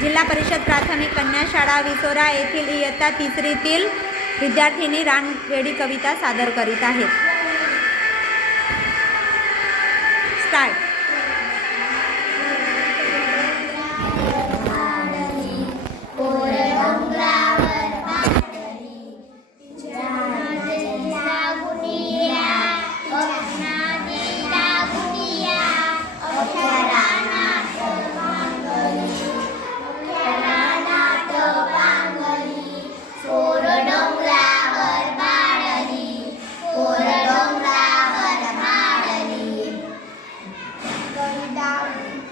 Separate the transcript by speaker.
Speaker 1: जिल्हा परिषद प्राथमिक कन्या शाळा विसोरा येथील इयत्ता तिसरीतील विद्यार्थिनी रानवेडी कविता सादर करीत आहेत. स्टार्ट.